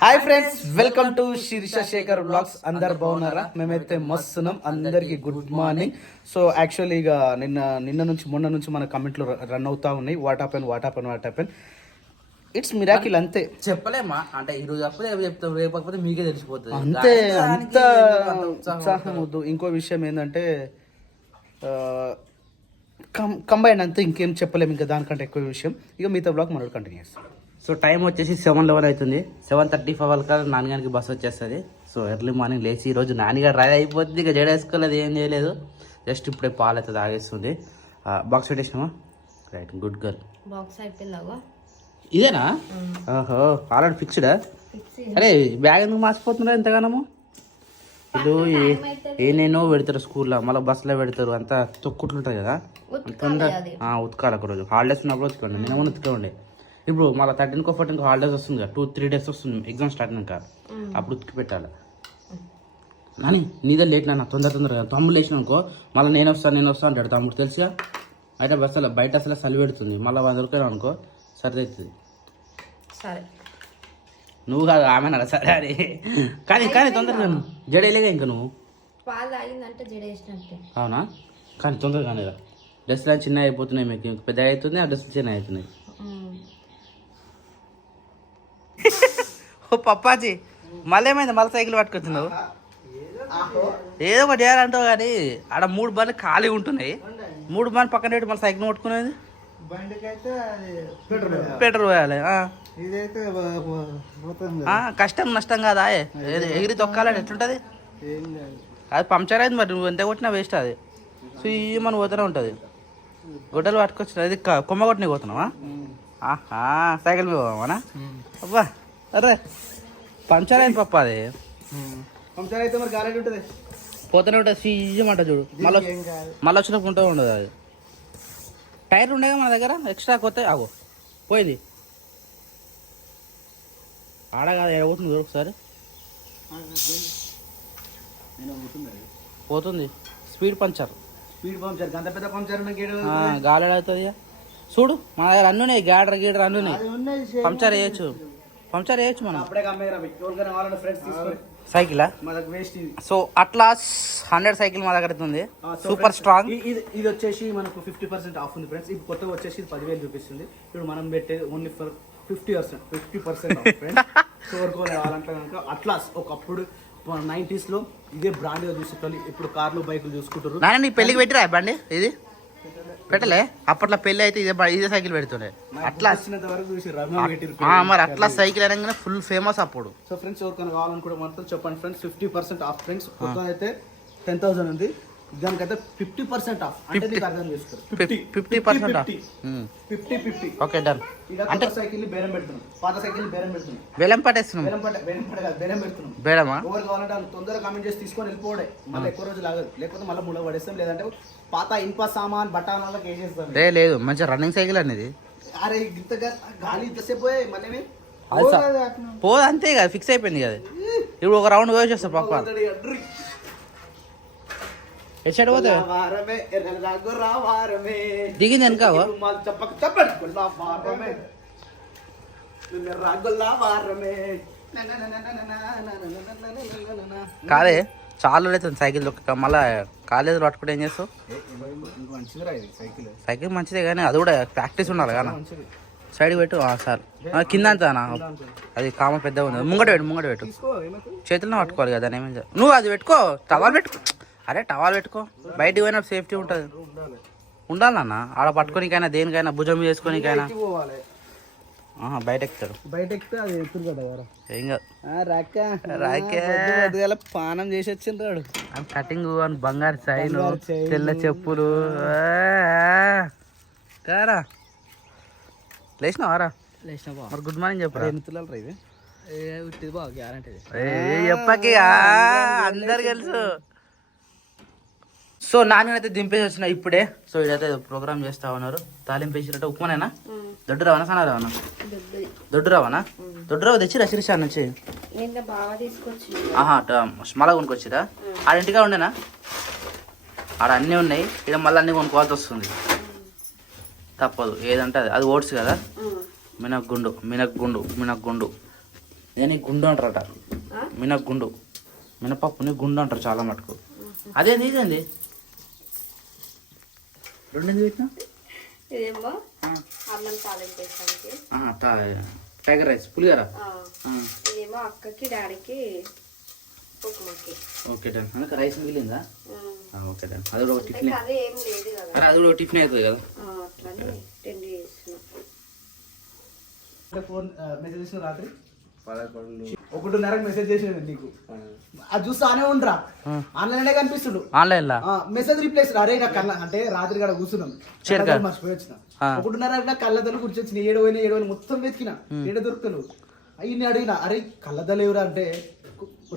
Hi friends, welcome to Sirisha Shekhar vlogs. అందరు బాగున్నారా? మేమైతే మస్తున్నాం. అందరికి గుడ్ మార్నింగ్. సో యాక్చువల్లీ ఇక నిన్న నుంచి మొన్న నుంచి మన కమెంట్లు రన్ అవుతా ఉన్నాయి. What happen it's miracle. అంతే, చెప్పలేమా అంటే ఈ రోజు అప్పుడే చెప్తాం, రేపకపోతే మీకే తెలిసిపోతుంది. అంతే. అంత ఉత్సాహం వద్దు. ఇంకో విషయం ఏంటంటే కంబైన్ అంతే, ఇంకేం చెప్పలేము. ఇంకా దానికంటే ఎక్కువ విషయం ఇక మిగతా బ్లాగ్ మనోడు కంటిన్యూ చేస్తాం. సో టైం వచ్చేసి 7:11 అవుతుంది. 7:35 కల్లా నాన్నగారికి బస్ వచ్చేస్తుంది. సో ఎర్లీ మార్నింగ్ లేచి ఈరోజు నాన్నగారు రెడీ అయిపోతుంది. ఇక జడేసుకోలేదు, ఏం చేయలేదు. జస్ట్ ఇప్పుడే పాలు అయితే తాగేస్తుంది. బాక్స్ పెట్టేసినామా? Right, good girl. బాక్స్ అయిపోయిందావా? ఇదేనా? ఓహో, ఆల్రెడీ ఫిక్స్డా? అరే బ్యాగ్ ఎందుకు మార్చిపోతున్నారా ఎంతగానో? వీళ్ళు ఏనేనో పెడతారు స్కూల్లో, మళ్ళీ బస్సులో పెడతారు. అంతా తొక్కుట్లుంటుంది కదా, ఉతకాలి. ఒక రోజు హాలిడేస్ ఉన్నప్పుడు ఉతుకోండి. నిన్న ఉతుకోండి. ఇప్పుడు మళ్ళీ 13కో 14కో హాలిడేస్ వస్తుంది కదా, 2-3 days వస్తుంది ఎగ్జామ్ స్టార్ట్ అయినాక. అప్పుడు ఉతికి పెట్టాలి. నాని నీదే లేట్ నాన్న, తొందరగా తమ్ముడు లేచిన అనుకో, మళ్ళీ నేను వస్తాను అంటాడు తమ్ముడు. తెలుసుగా బయట అసలు చలి పెడుతుంది. మళ్ళీ 100 రూపాయలు అనుకో సరిది అవుతుంది. సరే, నువ్వు కాదు ఆమె నడ సరే అని. కానీ తొందరగా జడేలేగా ఇంకా నువ్వు పాలు తాగిందంటే జడేసినట్టే. అవునా? కానీ తొందరగా కానిరా. డ్రెస్లు చిన్న అయిపోతున్నాయి, మీకు పెద్ద అవుతుంది, ఆ డ్రెస్లు చిన్న అవుతున్నాయి. ఓ పప్పాజీ, మళ్ళీ ఏమైంది? మళ్ళీ సైకిల్ పట్టుకొచ్చినావు? ఏదో ఒకటి చేయాలంటావు కానీ ఆడ 3 బండ్లు ఖాళీ ఉంటున్నాయి. 3 బండ్లు పక్కన పెట్టి మళ్ళీ సైకిల్ పట్టుకునేది. పెట్రోల్ పోయాలి. కష్టం నష్టం కాదా? ఎగిరి తొక్కాలని ఎట్లుంటుంది? అది పంక్చర్ అయింది మరి, నువ్వు ఎంత కొట్టినా వేస్ట్. అది సుయ్యమని పోతూనే ఉంటుంది. గుడ్డలు పట్టుకొచ్చిన అది కొమ్మ కొట్టిన పోతున్నావా? ఆహా, సైకిల్ మీద పోవామనా? అబ్బా, అరే పంక్చర్ అయింది పప్ప. అది పంక్చర్ అయితే మరి గ్యారెంటీ ఉంటుంది, పోతూనే ఉంటుంది. సుయ్యమంట చూడు, మళ్ళీ వచ్చినప్పుడు ఉంటూ ఉండదు. అది టైర్లు ఉండేగా మన దగ్గర ఎక్స్ట్రా కొత్త. ఆగో పోయింది ఆడ కాదు, ఎడబోతుంది చూడు ఒకసారి. పోతుంది. స్పీడ్ పంచర్ గంత పెద్ద పంక్చర్ గాలి అవుతుంది. చూడు మన దగ్గర అన్నీ ఉన్నాయి, గీడర్ అన్నీ ఉన్నాయి. పంక్చర్ వేయచ్చు మనం. సైకిలా? సో అట్లా 100 సైకిల్ మా దగ్గర ఉంది, సూపర్ స్ట్రాంగ్. ఇది వచ్చేసి మనకు 50% ఆఫ్ ఉంది ఫ్రెండ్స్. ఇప్పుడు కొత్తగా వచ్చేసి 10,000 చూపిస్తుంది. ఇప్పుడు మనం పెట్టేది ఓన్లీ ఫర్ 50% ఆఫ్ ఫ్రెండ్స్. కావాలంటే కనుక అట్లాస్ ఒకప్పుడు 90s లో ఇదే బ్రాండ్ గా చూసేటోళ్ళు. ఇప్పుడు కార్లు బైకులు చూసుకుంటారు. నాన్న నీ పెళ్ళికి పెట్టిరా బండి? ఇది పెట్టలే అప్పట్లో. పెళ్లి అయితే ఇదే సైకిల్ పెడుతుండే. అట్లా మరి అట్లా సైకిల్ అనగానే ఫుల్ ఫేమస్ అప్పుడు. సో ఫ్రెండ్స్, ఎవరికైనా కావాలనుకుంటే మాత్రం చెప్పండి ఫ్రెండ్స్. 50% of friends. కొత్త అయితే 10,000 ఉంది, దానికైతే 50% ఆఫ్. అంటే నీకు అర్థం చేసుకోరు, 50% ఆఫ్. 50. Okay, done. అంటే సైకిల్ బేరం పెడుతున్నాం, పాత సైకిల్ బేరం పెడుతున్నాం. బేరం పట్టేస్తున్నాం. బేరం పెడుతున్నాం. బేరమా? ఎవరు కావాలంటే వాళ్ళు తొందరగా కామెంట్ చేసి తీసుకొని వెళ్ళిపోవడే. మళ్ళీ ఎక్కువ రోజులు ఆగదు, లేకపోతే మళ్ళీ ముళ్ళ పడేస్తాం. లేదంటే పాత ఇనుప సామాన్ బట్టాల వేసేస్తాం. లేదు, మంచిగా రన్నింగ్ సైకిల్ అనేది. అరే ఇంతగా గాలి ఇంతసేపు పోయి మళ్ళీ పోదు, అంతే కదా, ఫిక్స్ అయిపోయింది కదా. ఇప్పుడు ఒక రౌండ్ పోయి వస్తా పక్క. ఎటు పోతే దిగింది వెనక. కాదే, చాలా అవుతుంది సైకిల్ దొక్క. మళ్ళీ కాలేజీలో పట్టుకుంటే ఏం చేస్తావు? సైకిల్ మంచిదే కానీ అది కూడా ప్రాక్టీస్ ఉండాలి కానీ. సైడ్ పెట్టు సార్, కింద అంతానా? అది కామ పెద్దగా ఉంది. ముంగట పెట్టు చేతుల్లో పట్టుకోవాలి కదా. ఏమైంది? నువ్వు అది పెట్టుకో, టవాల్ పెట్టుకో. అరే టవాల్ పెట్టుకో, బయటికి పోయినప్పుడు సేఫ్టీ ఉంటుంది. ఉండాలన్న ఆడ పట్టుకోనికైనా దేనికైనా భుజం చేసుకోనికైనా. బయట ఎక్కుతాడు. బయట ఎక్కితే అది ఎత్తురు కదా. ఏం కాదు, పానం చేసి వచ్చిండ్రాడు. కటింగ్ అని బంగారు చైన్, తెల్ల చెప్పులు. కారా లేచినావారా? మరి గుడ్ మార్నింగ్ చెప్పరా. చెప్పకి అందరు తెలుసు. సో నాన్నైతే దింపేసి వచ్చిన ఇప్పుడే. సో ఇదైతే ప్రోగ్రామ్ చేస్తా ఉన్నారు. తాలింపు వేసినట్టు ఉప్మానేనా? దొడ్డు రావనా సన్న రావనా? దొడ్డు రావా తెచ్చిరా శిరీష నుంచి? మళ్ళా కొనుక్కొచ్చిరా? ఆడింటిగా ఉండేనా? ఆడ అన్నీ ఉన్నాయి, ఇక్కడ మళ్ళీ అన్నీ కొనుక్కోవాల్సి వస్తుంది. తప్పదు, ఏదంటే అది ఓట్స్ కదా. మినగ్గుండు ఇదే గుండు అంటారట, మినగుండు, మినపప్పుని గుండు అంటారు చాలా మటుకు. అదేంది ఇదేంది రెండేంది పెట్టినా? ఇదేమో అన్నం తాలింపు వేసానికి, టైగర్ రైస్ పులిగారా. ఇదేమో అక్కకి డాడీకి ఉప్మాకి. Okay done. అందుకే రైస్ మిగిలిందా? Okay done. అది కూడా ఒక టిఫిన్, అదే ఏం లేదు కదా, అరే అది కూడా ఒక టిఫిన్ అవుతుంది కదా. అట్లానే టెండి చేస్తున్నా. ఫోన్ మెసేజ్ చేసిన రాత్రి 11:30 మెసేజ్ చేసిన నీకు, అది చూస్తానే ఉండరా ఆన్లైన్ కనిపిస్తుండు. ఆన్లైన్ లా మెసేజ్ రిప్లేస్ అరే నా కళ్ళ అంటే రాత్రి కాడ కూర్చున్నాం మర్చిపోయి వచ్చిన 1:30 కళ్ళదలు కూర్చొచ్చిన 7 మొత్తం వెతికిన ఏడ దొరుకుతాను. అయ్యి అడిగిన అరే కళ్ళదలు ఎవరు అంటే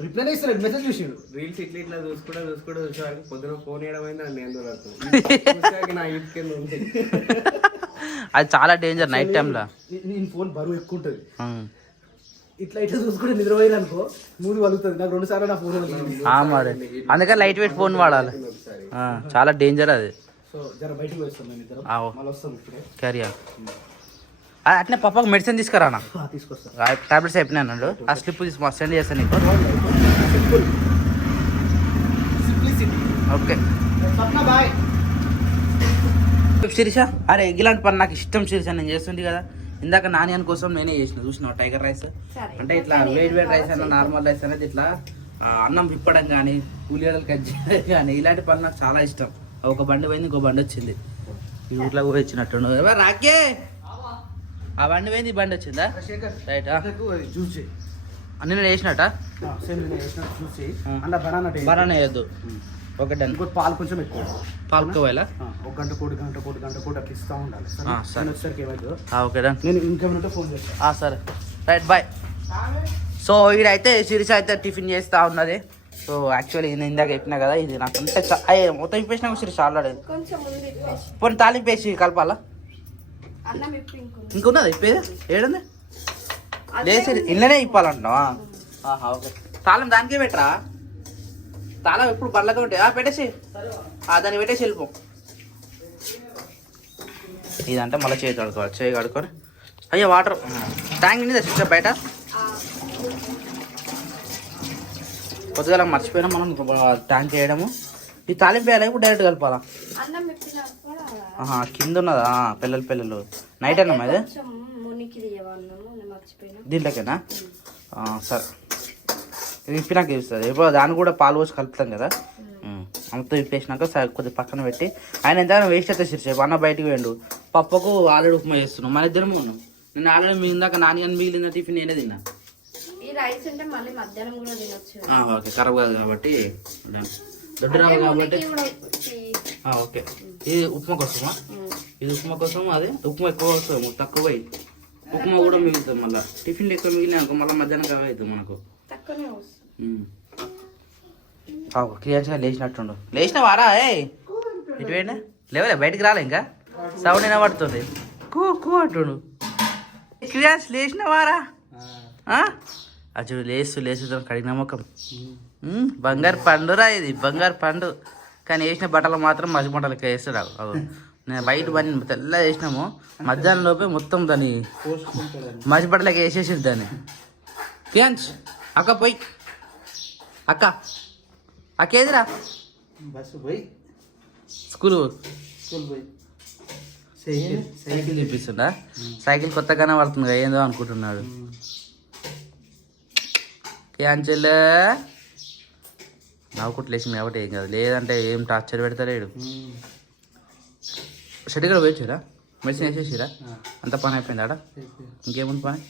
రిప్లై ఇస్తాడు, మెసేజ్ చూసాడు. రీల్స్ ఇట్లా చూసుకుంటూ చూసేవారికి పొద్దున ఫోన్ వేయడమైంది అని నేను దొరుకుతుంది నా యూత్ కింద ఉంది. అది చాలా డేంజర్ నైట్ టైంలో. నేను ఫోన్ బరువు ఎక్కువ ఉంటుంది, ఇట్లా చూసుకుంటే నిద్రపోయిన అనుకో మూడు వలుగుతుంది. నాకు 2 సార్లు నా ఫోన్ మరి అందుకే లైట్ వెయిట్ ఫోన్ వాడాలి, చాలా డేంజర్ అది. సో జర బయటికి వస్తాం మేము ఇద్దరం, మళ్ళీ వస్తాం ఇప్పుడే. క్యారియర్ అట్నే పప్పకు మెడిసిన్ తీసుకురానా, తీసుకొస్తాం. టాబ్లెట్స్ అయిపోయినాయి అన్నాడు. ఆ స్లిప్ సెండ్ చేస్తాను నీకు. Okay bye. శిరీష, అరే ఇలాంటి పని నాకు ఇష్టం శిరీష, నేను చేస్తుంది కదా. ఇందాక నాని కోసం నేనే చేసిన, చూసిన టైగర్ రైస్ అంటే ఇట్లా వేడి రైస్ అయినా నార్మల్ రైస్ అనేది ఇట్లా అన్నం విప్పడం కానీ ఉల్లిగడ్డలు కట్ చేయడం కానీ ఇలాంటి పని నాకు చాలా ఇష్టం. ఒక బండి పోయింది, ఇంకో బండి వచ్చింది, ఈ ఊర్లో కూడా ఇచ్చినట్టు రాకే. ఆ బండి పోయింది, ఈ బండి వచ్చిందా? రైట్. జ్యూస్ చేయి నేను వేసినట్ట బనానా వేయద్దు. Okay done. ఇంకోటి పాలు కొంచెం ఎక్కువ, పాలుకోవాలా? ఒక గంట కోటి అట్లా ఇస్తూ ఉండాలి. సరే వచ్చేసరికి ఏమైందో ఓకే డన్. నేను ఇంకేమైనా ఫోన్ చేస్తాను. సరే రైట్ బాయ్. సో ఈడైతే శిరీష అయితే టిఫిన్ చేస్తూ ఉన్నది. సో యాక్చువల్లీ నేను ఇందాక చెప్పినా కదా, ఇది నాకు అంటే మొత్తం ఇప్పేసినా శిరీష ఆల్రెడీ. పోనీ తాలింపు వేసి కలపాలా? ఇంకున్నది ఇప్పేది ఏడుంది? లేచి ఇళ్ళనే ఇప్పాలంటున్నావా? ఓకే. తాళం దానికే పెట్టరా, తాళం ఎప్పుడు బండ్లకే ఉంటాయి. పెట్టేసి దాన్ని పెట్టేసి వెళ్ళిపో. ఇదంటే మళ్ళీ చేయి కడుకోవాలి, చేయి కడుక్కొని అయ్యా వాటర్ ట్యాంక్ నిండి తెచ్చా బయట. కొద్దిగా మర్చిపోయినా మనం ట్యాంక్ వేయడము. ఈ తాలింపు వేయాలి, ఇప్పుడు డైరెక్ట్ కలపాలా? కింద ఉన్నదా పిల్లలు నైట్ అన్నమా అదే దీంట్లోకేనా? సరే విప్పినాక ఇస్తుంది. ఇప్పుడు దాన్ని కూడా పాలు పోసి కలుపుతాం కదా, అంతా విప్పేసినాక కొద్దిగా పక్కన పెట్టి. ఆయన ఎంత వేస్ట్ అయితే సిరిసేపు అన్న బయటకు వేయండు. పప్పకు ఆల్రెడీ ఉప్మా చేస్తున్నాం, మన ఇద్దరం ఉన్నాం. నేను ఆల్రెడీ మిగిలిందాక నాని అని మిగిలిన టిఫిన్ నేనే తిన్నా. ఓకే ఖరాబ్ కాదు కాబట్టి దొడ్డు రావు కాబట్టి. ఓకే ఇది ఉప్మా కోసమా? ఇది ఉప్మా కోసం, అదే ఉప్మా ఎక్కువ వస్తుంది, తక్కువ ఉప్మా కూడా మిగులుతుంది. మళ్ళీ టిఫిన్లు ఎక్కువ మిగిలినాయి అనుకో మళ్ళీ మధ్యాహ్నం కావ అవుతుంది మనకు. క్రియాన్స్గా లేచినట్టుండు. లేచిన వారా ఇటు వేయండి, లేవలే బయటికి రాలే, ఇంకా సౌండ్ వినబడుతుంది. కూ అంటుండు. క్రియాన్స్ లేచిన వారా? అచ్చుడు లేస్తూ కడిగిన ముఖం బంగారు పండురా, ఇది బంగారు పండు. కానీ వేసిన బట్టలు మాత్రం మసి బట్టలకి వేస్తాడు. నేను బయట పని తెల్ల వేసినాము, మధ్యాహ్నం లోపే మొత్తం దాన్ని మసి బట్టలకి వేసేసింది దాన్ని. క్రియాన్స్ అక్క పోయి, అక్క ఏదిరా? బస్సు పోయి స్కూల్ పోయి సైకిల్ చూపిస్తుందా? సైకిల్ కొత్తగానే పడుతుంది ఏందో అనుకుంటున్నాడు. క్యాన్సిల్ నవ్వుకుంటూ లేచింది కాబట్టి ఏం కాదు, లేదంటే ఏం టార్చర్ పెడతాడు. షెడ్ కూడా వేయచ్చురా, మెడిసిన్ వేసేసిరా, అంత పని అయిపోయింది ఆడ. ఇంకేముంది పని?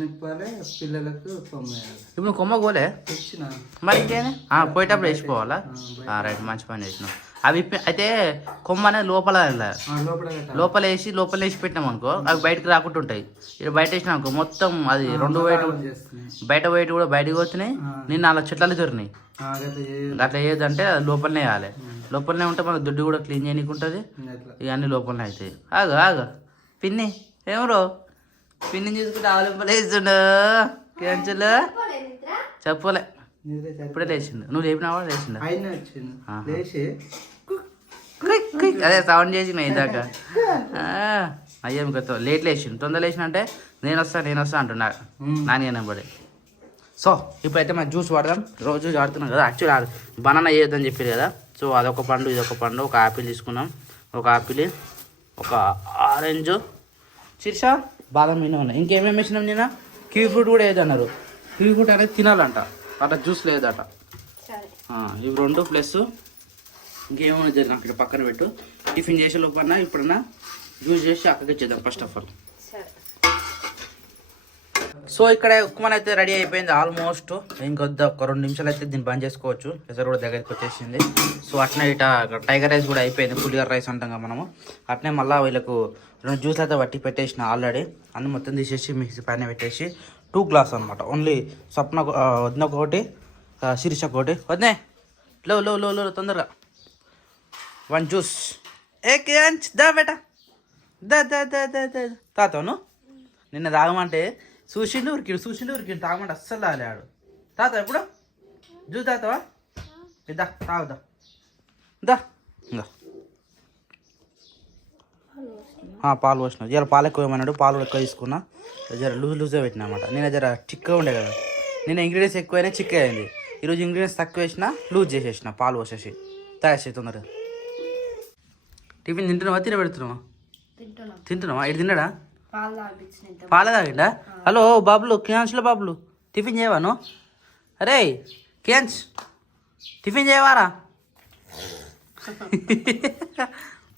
నింపాలి పిల్లలకు ఇప్పుడు నువ్వు కొమ్మ పోలే మరి ఇంకేనే పోయేటప్పుడు వేసిపోవాలా? రైట్, మంచి పని చేసినావు. అవి అయితే కొమ్మ అనేది లోపల వేసి పెట్టినాం అనుకో, అవి బయటకు రాకుండా ఉంటాయి. ఇక్కడ బయట వేసినాం అనుకో మొత్తం అది 2 వైట్ బయట వైట్ కూడా బయటకు వచ్చినాయి. నిన్న అలా చెట్లలో దొరినాయి. అట్లా ఏదంటే అది లోపలనే వేయాలి. లోపలనే ఉంటే మనకు దుడ్డు కూడా క్లీన్ చేయనీకి ఉంటుంది. ఇవన్నీ లోపలనే అవుతాయి. ఆగా పిన్ని ఏమరో పిన్ని చూసుకుంటే ఆవలింపలేస్తుండు. క్యాన్సల్ చెప్పలే, ఇప్పుడే లేచిండు. నువ్వు లేపినావా? లేచిండు. అదే సౌండ్ చేసిన ఇందాక. అయ్యా మీకు లేట్ లేచిండు. తొందర లేచిన అంటే నేను వస్తా అంటున్నా నాని నెంబడి. సో ఇప్పుడైతే మనం జ్యూస్ వాడదాం. రోజు వాడుతున్నాం కదా. యాక్చువల్లీ బనానా వేయొద్దని చెప్పారు కదా. సో అదొక పండు, ఇదొక పండు. ఒక యాపిల్ తీసుకున్నాం. ఒక యాపిల్, ఒక ఆరెంజ్, శీర్ష బాదం మీద ఉన్నాయి. ఇంకేమేమి వేసినాం నేను? కివీ ఫ్రూట్ కూడా వేయదన్నారు. కివీ ఫ్రూట్ అనేది తినాలంట, అట్లా జ్యూస్ లేదట. ఇవి 2 ప్లస్ ఇంకేమో జరిగిన అక్కడ పక్కన పెట్టు. టిఫిన్ చేసే లోపన్నా ఇప్పుడన్నా జ్యూస్ చేసి అక్కడికి ఇచ్చేద్దాం ఫస్ట్ ఆఫ్ ఆల్. సో ఇక్కడ ఉప్మాన్ అయితే రెడీ అయిపోయింది ఆల్మోస్ట్. ఇంకొద్ద ఒక 2 నిమిషాలు అయితే దీన్ని బంద్ చేసుకోవచ్చు. ఎసరు కూడా దగ్గరికి వచ్చేసింది. సో అట్నే ఇట టైగర్ రైస్ కూడా అయిపోయింది. పులిగర్ రైస్ అంటాం కదా మనము. అట్నే మళ్ళీ వీళ్ళకు 2 జ్యూస్లు అయితే పట్టి పెట్టేసిన ఆల్రెడీ. అన్ని మొత్తం తీసేసి మిక్సీ పైన పెట్టేసి 2 గ్లాస్ అనమాట. ఓన్లీ స్వప్న వదిన ఒకటి, శిరీష ఒకటి. వదినే లో లో లో లో తొందరగా 1 జ్యూస్. దా బేటా దా దా దా దా దా తాతను నిన్న తాగమంటే చూసిండు ఉరికిండు తాగమంటే అస్సలు తాగాడు. తాత ఎప్పుడు జ్యూస్ తాగుతావా? ఇద్దా తాగుదా దా. పాలు పోసిన. జర పాలు ఎక్కువ ఏమన్నాడు. పాలు ఎక్కువ తీసుకున్నా. జర లూజ్గా పెట్టినా అనమాట. నేను జర చిక్కగా ఉండే కదా. నేను ఇంగ్రీడియంట్స్ ఎక్కువైనా చిక్క అయింది. ఈరోజు ఇంగ్రీడియంట్స్ తక్కువ వేసిన, లూజ్ చేసేసిన. పాలు పోసేసి తయారు తొందరగా. టిఫిన్ తింటున్నావా? తింటున్నావా? ఇటు తిన్నాడా? పాలే తాగిండా? హలో బాబులు, కియాన్స్లో బాబులు టిఫిన్ చేయవాను? అరే కియాన్స్ టిఫిన్ చేయవారా?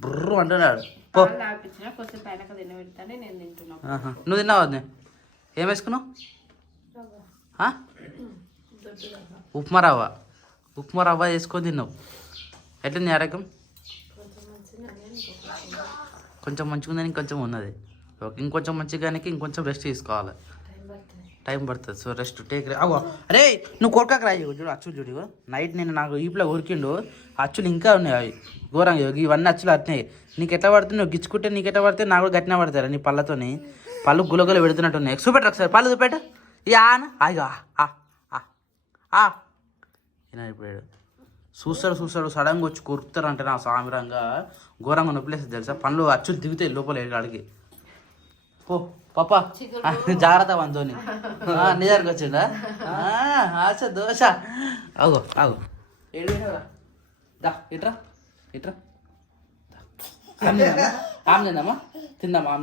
బుర్రు అంటున్నాడు. నువ్వు తిన్నావా? ఏం వేసుకున్నావు? ఉప్మా రవ్వ వేసుకొని తిన్నావు. ఎట్లుంది ఆరోగ్యం? కొంచెం మంచిగా ఉందని ఇంకొంచెం ఉన్నది. ఇంకొంచెం మంచిగానికి ఇంకొంచెం రెస్ట్ తీసుకోవాలి. టైం పడుతుంది. So rest take. అరే నువ్వు కొరకాక రాయి. చూడు అచ్చులు చూడు. నైట్ నేను నాకు ఈపులో ఉరికిండు. అచ్చులు ఇంకా ఉన్నాయి. అవి ఘోరంగా ఇవన్నీ అచ్చులు అట్టినాయి. నీకు ఎట్లా పడుతుంది? నువ్వు గిచ్చుకుంటే నీకు ఎట్లా పడితే నాకు కూడా గట్టిన పడతారా నీ పళ్ళతోని? పళ్ళు గులగుల పెడుతున్నట్టు ఉన్నాయి. చూపెట్టు ఒకసారి పళ్ళు చూపెట్ట. ఇక ఆగా ఇప్పుడు చూస్తాడు సడన్గా వచ్చి కొరుకుతారంటే నా సామిరంగా ఘోరంగా నొప్పిలేస్తుంది తెలుసా. పండ్లు అచ్చులు దిగుతాయి లోపల అడిగి. పో పాపా జాగ్రత్త వంతోని. నిజానికి వచ్చిండా? ఆశ దోశ. ఆగు దా ఇట్రా ఆమె తిందామా? తిందామా?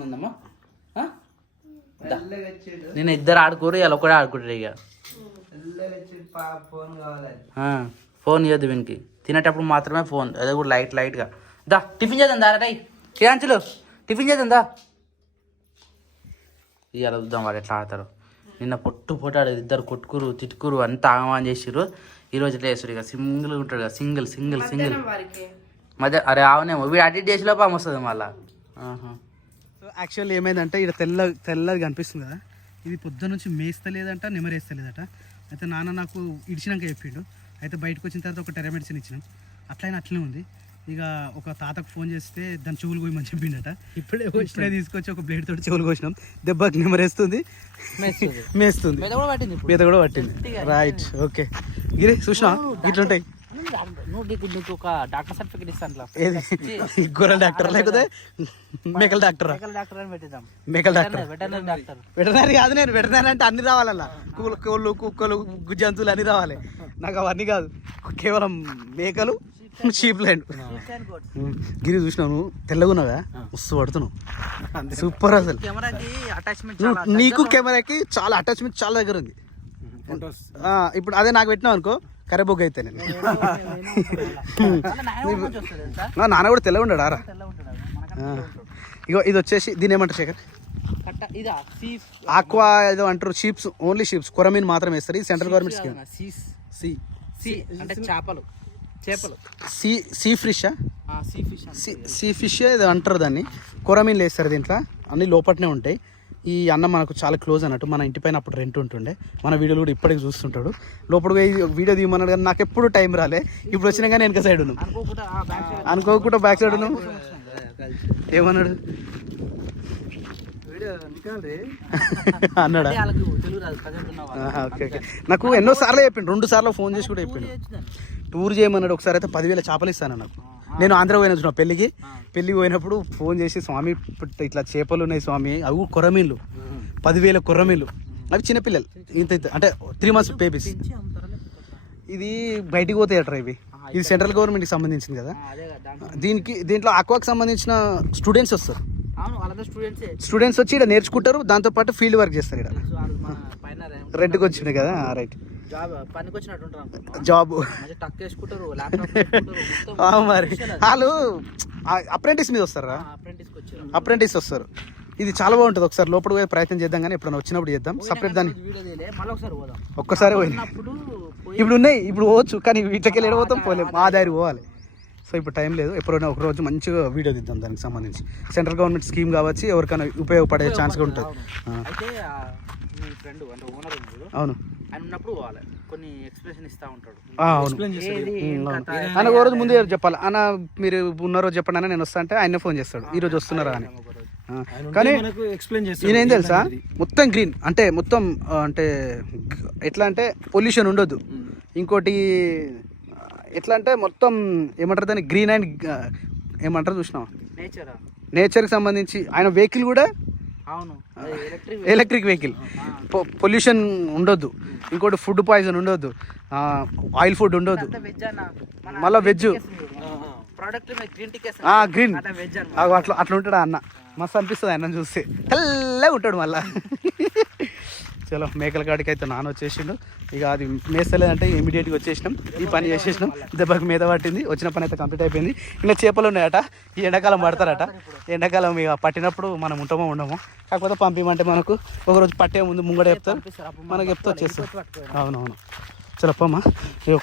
నేను ఇద్దరు ఆడుకోరు, ఇలా ఒకటే ఆడుకుంటారు. ఇక ఫోన్ ఇవ్వద్దు వీనికి. తినేటప్పుడు మాత్రమే ఫోన్. అదే కూడా లైట్గా. దా టిఫిన్ చేద్దాం. దా రై కిరాంచులు టిఫిన్ చేద్దాం. దా ఇవాళ చూద్దాం వాడు ఎట్లా ఆడతారు. నిన్న పొట్టాడు. ఇద్దరు కొట్టుకురు తిట్టుకురు అంతా ఆగమాన్ చేసిర్రు. ఈరోజు ఎట్లా చేస్తారు? ఇక సింగిల్ ఉంటాడు కదా. సింగిల్ మధ్య. అరే అవునేమో వీడు అడిట్ చేసి లోపల వస్తుంది మళ్ళా. యాక్చువల్లీ ఏమైందంటే ఇక్కడ తెల్లది కనిపిస్తుంది కదా. ఇది పొద్దున్న నుంచి మేస్తలేదంట, నెమరేస్తలేదట. అయితే నాన్న నాకు ఇడిచినాక చెప్పిండు. అయితే బయటకు వచ్చిన తర్వాత ఒక టెరామెడిసిన్ ఇచ్చినాం. అట్లనే ఉంది. ఇక ఒక తాతకు ఫోన్ చేస్తే దాని చెవులు కోయమని చెప్పిండట. ఇప్పుడే తీసుకొచ్చి ఒక బ్లేడ్ తోటి చెవులు కోసినాం. దెబ్బకి నెమరేస్తుంది, మేస్తుంది, మీద కూడా పట్టింది. రైట్ ఓకే గిరి చూసినా ఇట్లుంటాయి. ఒక డాక్టర్ సర్టిఫికేట్ ఇస్తాను. గొర్రెల డాక్టర్ లేకపోతే మేకల డాక్టర్? మేకల డాక్టర్ వెటనరీ కాదు. నేను వెటనరీ అంటే అన్ని రావాలన్నా. కోళ్ళు, కుక్కలు, జంతువులు అన్ని రావాలి. నాకు అవన్నీ కాదు. కేవలం మేకలు, షీప్ ల్యాండ్. గిరి చూసినావు తెల్లగా ఉన్నావా? మస్తు పడుతున్నావు. సూపర్ అసలు. నీకు కెమెరాకి చాలా అటాచ్మెంట్ చాలా దగ్గర ఉంది. ఇప్పుడు అదే నాకు పెట్టినావు అనుకో కరెబొగ్గ అయితే. నేను నాన్న కూడా తెల్లగా ఉన్నాడు ఆరా. ఇగో ఇది వచ్చేసి దీని ఏమంటారు శేఖర్? ఆక్వా ఏదో అంటారు. షీప్స్, ఓన్లీ షీప్స్, కొరమీన్ మాత్రం వేస్తారు. ఇది central government scheme. Sea fish ఏదో అంటారు దాన్ని. కొరమీన్లు వేస్తారు దీంట్లో. అన్ని లోపట్నే ఉంటాయి. ఈ అన్న మనకు చాలా క్లోజ్ అన్నట్టు. మన ఇంటి పైన అప్పుడు రెంట్ ఉంటుండే. మన వీడియోలు కూడా ఇప్పటికి చూస్తుంటాడు. లోపల వీడియో తీయమన్నాడు కానీ నాకు ఎప్పుడు టైం రాలే. ఇప్పుడు వచ్చినా కానీ వెనక సైడ్ ఉన్నాం. అనుకోకుండా బ్యాక్ సైడ్ ఉన్నాం. ఏమన్నాడు అన్నాడా? Okay okay. నాకు ఎన్నో సార్లు చెప్పిండు. 2 సార్లు ఫోన్ చేసి కూడా చెప్పిండు. టూర్ చేయమన్నాడు. ఒకసారి అయితే 10,000 చేపలు ఇస్తాను నాకు. నేను ఆంధ్ర పోయిన చూసిన పెళ్ళికి పోయినప్పుడు ఫోన్ చేసి స్వామి ఇట్లా చేపలు ఉన్నాయి స్వామి, అవి కొర్రమీన్లు 10,000 కొర్రమీన్లు, అవి చిన్నపిల్లలు ఇంత అంటే 3 months బేబీస్. ఇది బయటికి పోతాయట ఇవి. ఇది సెంట్రల్ గవర్నమెంట్కి సంబంధించింది కదా. దీంట్లో అక్వాకి సంబంధించిన స్టూడెంట్స్ వస్తారు. స్టూడెంట్స్ వచ్చి ఇక్కడ నేర్చుకుంటారు, దాంతోపాటు ఫీల్డ్ వర్క్ చేస్తారు. ఇక్కడ రెంట్కి వచ్చినాయి కదా. రైట్, జాబ్ మరి వాళ్ళు అప్రెంటిస్ మీద వస్తారా? అప్రెంటిస్ వస్తారు. ఇది చాలా బాగుంటుంది. ఒకసారి లోపల పోయే ప్రయత్నం చేద్దాం, కానీ ఎప్పుడైనా వచ్చినప్పుడు చేద్దాం. సపరేట్ దాన్ని ఒక్కసారి పోయినా ఇప్పుడు ఉన్నాయి, ఇప్పుడు పోవచ్చు, కానీ వీటికి వెళ్ళి పోతాం, పోలేము, మా దారి పోవాలి. సో ఇప్పుడు టైం లేదు. ఎప్పుడైనా ఒక రోజు మంచిగా వీడియో తీద్దాం దానికి సంబంధించి. సెంట్రల్ గవర్నమెంట్ స్కీమ్ కావచ్చు, ఎవరికైనా ఉపయోగపడే ఛాన్స్ కూడా ఉంటుంది. అవును, ఆయన ఒక రోజు ముందే చెప్పాలి, అన్న మీరు ఉన్న రోజు చెప్పండి అన్న, నేను వస్తా అంటే ఆయన ఫోన్ చేస్తాడు ఈ రోజు వస్తున్నారా అని. కానీ ఈయన ఏం తెలుసా, మొత్తం గ్రీన్ అంటే మొత్తం అంటే ఎట్లా అంటే పొల్యూషన్ ఉండొద్దు. ఇంకోటి ఎట్లా అంటే మొత్తం ఏమంటారు దాన్ని, గ్రీన్ అండ్ ఏమంటారు చూసినావా, నేచర్కి సంబంధించి. ఆయన వెహికల్ కూడా ఎలక్ట్రిక్ వెహికల్, పొల్యూషన్ ఉండొద్దు. ఇంకోటి ఫుడ్ పాయిజన్ ఉండొద్దు, ఆయిల్ ఫుడ్ ఉండొద్దు. మళ్ళీ వెజ్ గ్రీన్ అట్లా ఉంటాడు అన్న. మస్తు అనిపిస్తుంది అన్న చూస్తే, తెల్లగా ఉంటాడు మళ్ళా. చలో మేకల కాడికి అయితే నాన్న వచ్చేసిండు. ఇక అది మేస్తలేదంటే ఇమీడియట్గా వచ్చేసినాం, ఈ పని చేసేసినాం. దెబ్బకి మీద పట్టింది, వచ్చిన పని అయితే కంప్లీట్ అయిపోయింది. ఇంకా చేపలు ఉన్నాయట, ఈ ఎండాకాలం పడతారట. ఎండాకాలం ఇక పట్టినప్పుడు మనం ఉంటామో ఉండమో, కాకపోతే పంపించమంటే మనకు ఒకరోజు పట్టే ముందు ముంగడ చెప్తారు, మనకు చెప్తే వచ్చేస్తాం. అవునవును, చలో పోమ్మా.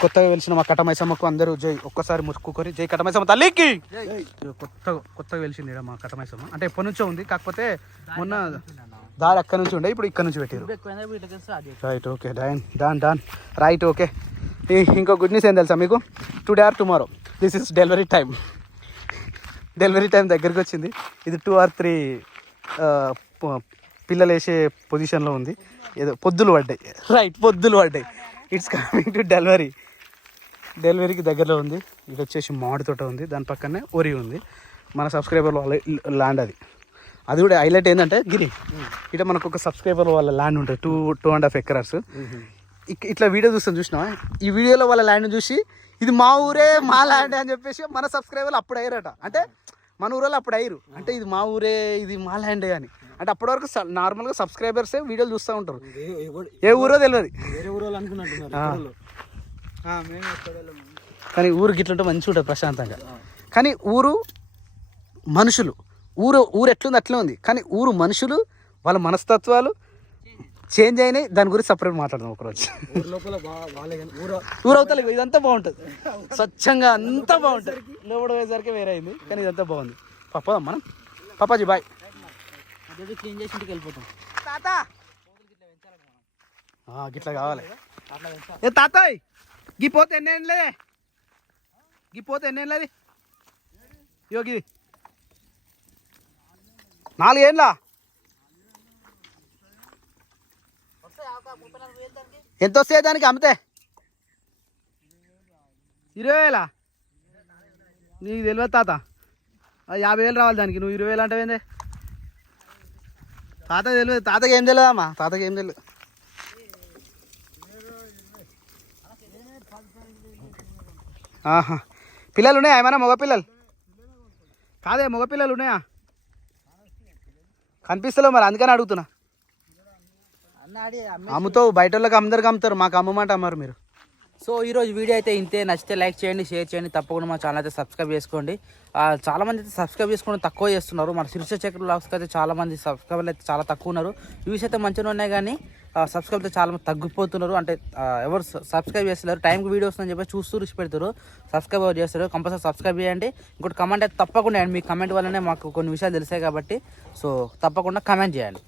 కొత్తగా వెలిసిన మా కట్టమైసమ్మకు అందరూ జై ఒక్కసారి ముక్కుకొని జై కట్టమైసమ్మ తల్లికి. కొత్తగా వెలిసింది మా కట్టమైసమ్మ, అంటే ఎప్పటి నుంచో ఉంది, కాకపోతే మొన్న దారి అక్కడ నుంచి ఉండే, ఇప్పుడు ఇక్కడ నుంచి పెట్టారు. Right, okay, done right, okay. ఇంకో గుడ్ న్యూస్ ఏం తెలుసా మీకు, today or tomorrow this is delivery time. Delivery time దగ్గరికి వచ్చింది. ఇది 2 or 3 పిల్లలు వేసే పొజిషన్లో ఉంది. ఏదో పొద్దులు పడ్డాయి, రైట్, పొద్దులు పడ్డాయి. ఇట్స్ కమింగ్ టు డెలివరీకి దగ్గరలో ఉంది. ఇది వచ్చేసి మామిడి తోట ఉంది, దాని పక్కనే ఒరి ఉంది. మన సబ్స్క్రైబర్ వాళ్ళ ల్యాండ్ అది కూడా హైలైట్ ఏంటంటే గిరి ఇట్లా మనకు ఒక సబ్స్క్రైబర్ వాళ్ళ ల్యాండ్ ఉంటుంది 2.5 acres. ఇట్లా వీడియో చూస్తాను చూసినా, ఈ వీడియోలో వాళ్ళ ల్యాండ్ చూసి ఇది మా ఊరే మా ల్యాండ్ అని చెప్పేసి మన సబ్స్క్రైబర్లు అప్పుడు అయ్యారట. అంటే మన ఊరోళ్ళు అప్పుడు అయ్యారు, అంటే ఇది మా ఊరే ఇది మా ల్యాండే అని. అంటే అప్పటి వరకు నార్మల్గా సబ్స్క్రైబర్సే వీడియోలు చూస్తూ ఉంటారు, ఏ ఊరో తెలియదు. కానీ ఊరు గిట్లుంటే మంచిగా ఉంటుంది ప్రశాంతంగా. కానీ ఊరు మనుషులు, ఊరు ఎట్లుంది అట్లే ఉంది. కానీ ఊరు మనుషులు వాళ్ళ మనస్తత్వాలు చేంజ్ అయినాయి. దాని గురించి సపరేట్ మాట్లాడదాం ఒకరోజు. ఊరు అవుతా ఇదంతా బాగుంటుంది, స్వచ్ఛంగా అంతా బాగుంటుంది. లోపల పోయేసరికి వేరే అయింది, కానీ ఇదంతా బాగుంది. పోదాం మనం. పాపాజీ బాయ్. క్లీన్ చేసి ఇంటికి వెళ్ళిపోతాం. తాత గిట్లా కావాలి. ఏ తాతయ్ గీ పోతే ఎన్నేళ్ళే, గీ పోతే ఎన్నేళ్ళది యోగి 4 ఏళ్ళ. ఎంత వస్తాయి దానికి అమ్మితే? 20,000. నీకు తెలియదు తాత, 50,000 రావాలి దానికి. నువ్వు 20,000 అంటే ఏంది? తాతకి తెలియదు, తాతకి ఏం తెలియదమ్మా, తాతకి ఏం తెలియదు. పిల్లలు ఉన్నాయా ఏమైనా? మగపిల్లలు కాదే, మగపిల్లలు ఉన్నాయా? కనిపిస్తలేవు మరి, అందుకని అడుగుతున్నా. అమ్ముతావు, బయట వాళ్ళకి అందరికి అమ్ముతారు, మాకు అమ్మమాట అమ్మారు మీరు. సో ఈరోజు వీడియో అయితే ఇంతే. నచ్చితే లైక్ చేయండి, షేర్ చేయండి, తప్పకుండా మా ఛానల్ అయితే సబ్స్క్రైబ్ చేసుకోండి. చాలామంది అయితే సబ్స్క్రైబ్ చేసుకుని తక్కువ చేస్తున్నారు. మన శిరీషచక్ర వ్లాగ్స్కి అయితే చాలామంది సబ్స్క్రైబర్లు అయితే చాలా తక్కువ ఉన్నారు. వ్యూస్ అయితే మంచిగా ఉన్నాయి, కానీ సబ్స్క్రైబ్ అయితే చాలా మంది తగ్గిపోతున్నారు. అంటే ఎవరు సబ్స్క్రైబ్ చేస్తున్నారు, టైంకి వీడియో వస్తుందని చెప్పి చూస్తూ రిచి పెడతారు, సబ్స్క్రైబ్ ఎవరు చేస్తారు. కంపల్సరీ సబ్స్క్రైబ్ చేయండి. ఇంకోటి కమెంట్ అయితే తప్పకుండా చేయండి, మీ కమెంట్ వల్లనే మాకు కొన్ని విషయాలు తెలిసాయి కాబట్టి. సో తప్పకుండా కమెంట్ చేయండి.